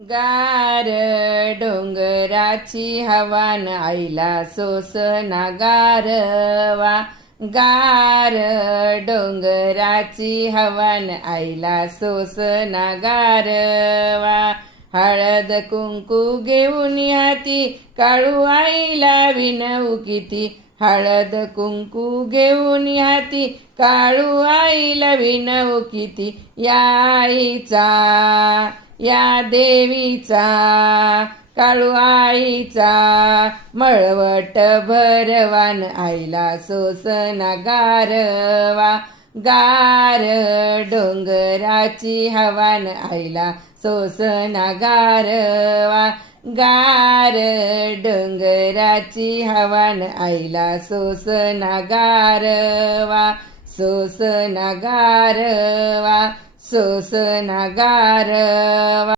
गार डोंगराची हवान आईला सोसना गारवा. गार डोंगराची हवान आईला सोसना गारवा. हळद कुंकू घेऊन हाती काळू आईला विनवू किती. हळद कुंकू घेऊन हाती काळू आईला विनवू किती. या आईचा या देवीचा काळू आईचा मळवट भरवान आईला सोसना गारवा. गार डोंगराची हवान आईला सोसना गारवा. गार डोंगराची हवान आईला सोसना गारवा. सोसना गारवा. सोसना गारवा.